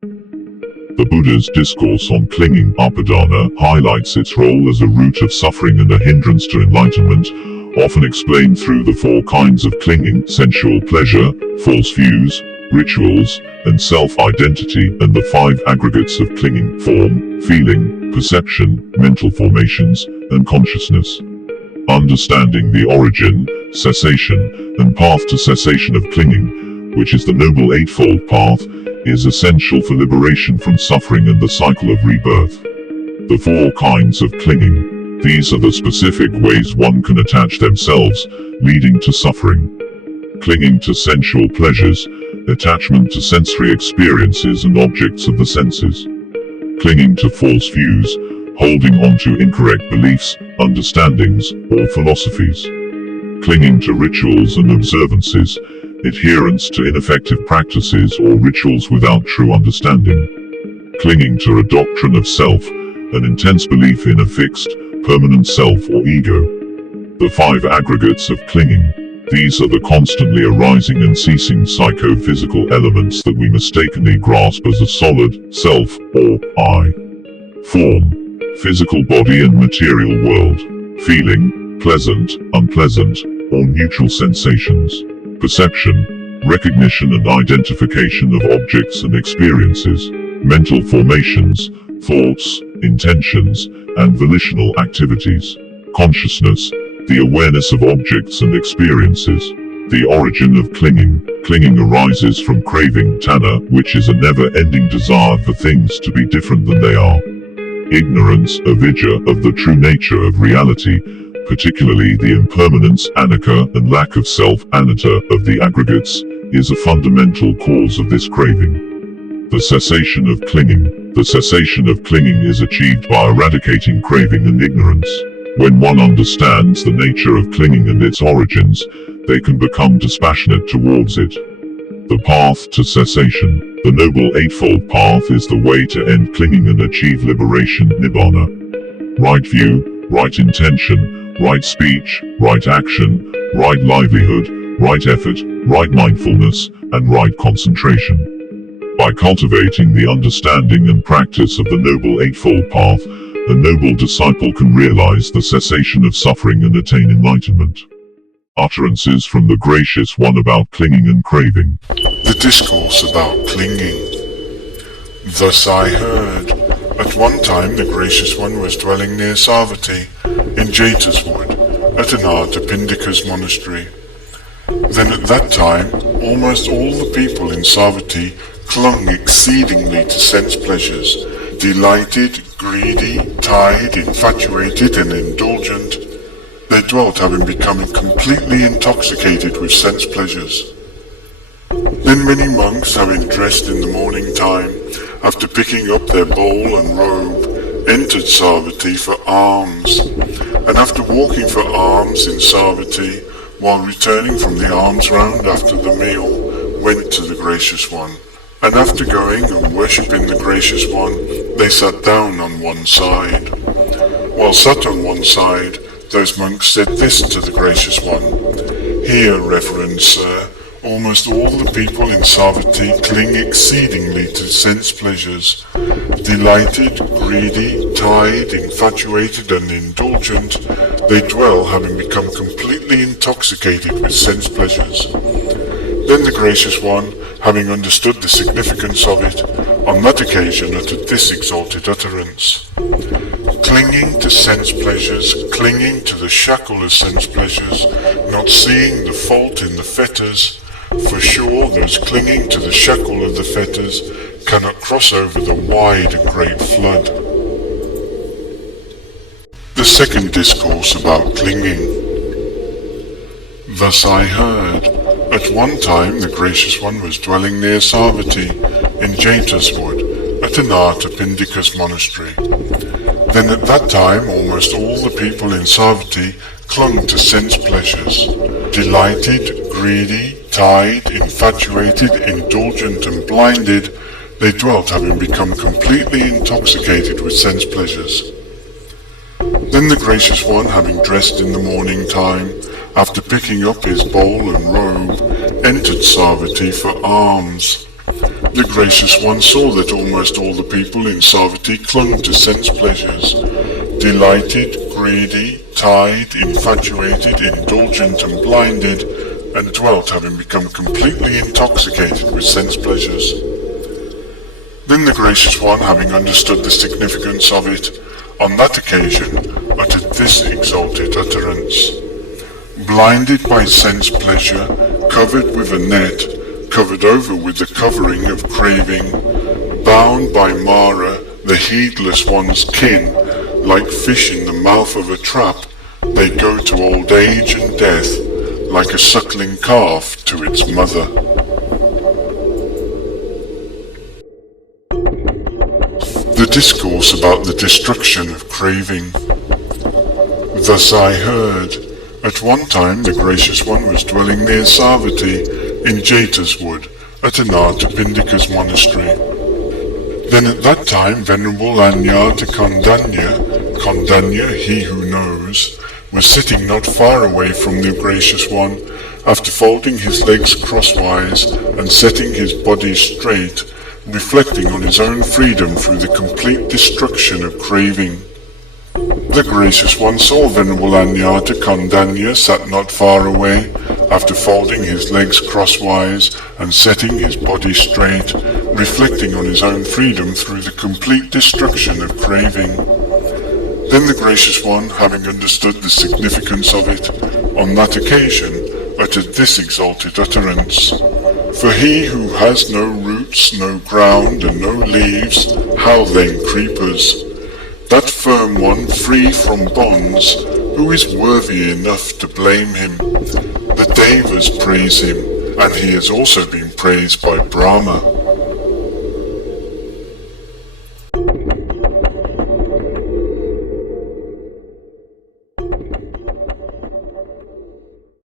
The Buddha's discourse on clinging, Upadana, highlights its role as a root of suffering and a hindrance to enlightenment, often explained through the four kinds of clinging: sensual pleasure, false views, rituals, and self-identity, and the five aggregates of clinging: form, feeling, perception, mental formations, and consciousness. Understanding the origin, cessation, and path to cessation of clinging, which is the Noble Eightfold Path, is essential for liberation from suffering and the cycle of rebirth. The four kinds of clinging. These are the specific ways one can attach themselves, leading to suffering. Clinging to sensual pleasures, attachment to sensory experiences and objects of the senses. Clinging to false views, holding on to incorrect beliefs, understandings, or philosophies. Clinging to rituals and observances, adherence to ineffective practices or rituals without true understanding. Clinging to a doctrine of self, an intense belief in a fixed, permanent self or ego. The five aggregates of clinging. These are the constantly arising and ceasing psychophysical elements that we mistakenly grasp as a solid self or I. Form, physical body and material world. Feeling, pleasant, unpleasant, or neutral sensations. Perception, recognition and identification of objects and experiences. Mental formations, thoughts, intentions, and volitional activities. Consciousness, the awareness of objects and experiences. The origin of clinging. Clinging arises from craving, tanha, which is a never-ending desire for things to be different than they are. Ignorance, avidya, of the true nature of reality, particularly the impermanence, anicca, and lack of self, anatta, of the aggregates, is a fundamental cause of this craving. The cessation of clinging. The cessation of clinging is achieved by eradicating craving and ignorance. When one understands the nature of clinging and its origins, they can become dispassionate towards it. The path to cessation. The Noble Eightfold Path is the way to end clinging and achieve liberation, nibbana. Right view, right intention, right speech, right action, right livelihood, right effort, right mindfulness, and right concentration. By cultivating the understanding and practice of the Noble Eightfold Path, a noble disciple can realize the cessation of suffering and attain enlightenment. Utterances from the Gracious One about clinging and craving. The Discourse about Clinging. Thus I heard, at one time the Gracious One was dwelling near Savatthi, in Jeta's wood, at Anathapindika's monastery. Then at that time, almost all the people in Savatthi clung exceedingly to sense pleasures, delighted, greedy, tied, infatuated, and indulgent. They dwelt having become completely intoxicated with sense pleasures. Then many monks, having dressed in the morning time, after picking up their bowl and robe, entered Savatthi for alms, and after walking for alms in Savatthi, while returning from the alms round after the meal, went to the Gracious One. And after going and worshipping the Gracious One, they sat down on one side. While sat on one side, those monks said this to the Gracious One: "Here, Reverend Sir, almost all the people in Savatthi cling exceedingly to sense pleasures. Delighted, greedy, tied, infatuated, and indulgent, they dwell having become completely intoxicated with sense pleasures." Then the Gracious One, having understood the significance of it, on that occasion uttered this exalted utterance: "Clinging to sense pleasures, clinging to the shackle of sense pleasures, not seeing the fault in the fetters, for sure those clinging to the shackle of the fetters cannot cross over the wide and great flood." The second discourse about clinging. Thus I heard, at one time the Gracious One was dwelling near Savatthi, in Jeta's wood, at Anathapindika's monastery. Then at that time almost all the people in Savatthi clung to sense pleasures, delighted, greedy, tied, infatuated, indulgent, and blinded. They dwelt having become completely intoxicated with sense pleasures. Then the Gracious One, having dressed in the morning time, after picking up his bowl and robe, entered Savatthi for alms, The Gracious One saw that almost all the people in Savatthi clung to sense pleasures, delighted, greedy, tied, infatuated, indulgent and blinded, and dwelt having become completely intoxicated with sense pleasures. Then the Gracious One, having understood the significance of it, on that occasion uttered this exalted utterance. Blinded by sense pleasure, covered with a net, covered over with the covering of craving, bound by Mara, the heedless one's kin, like fish in the mouth of a trap, they go to old age and death, like a suckling calf to its mother. The discourse about the destruction of craving. Thus I heard. At one time the Gracious One was dwelling near Savatthi, in Jeta's wood, at Anartapindika's monastery. Then at that time Venerable Anyata Kondanya, he who knows, was sitting not far away from the Gracious One, after folding his legs crosswise and setting his body straight, reflecting on his own freedom through the complete destruction of craving. The Gracious One saw Venerable Anyata Kondanya sat not far away, after folding his legs crosswise and setting his body straight, reflecting on his own freedom through the complete destruction of craving. Then the Gracious One, having understood the significance of it, on that occasion uttered this exalted utterance. For he who has no roots, no ground, and no leaves, how then creepers? That firm one free from bonds, who is worthy enough to blame him? The Devas praise him, and he has also been praised by Brahma.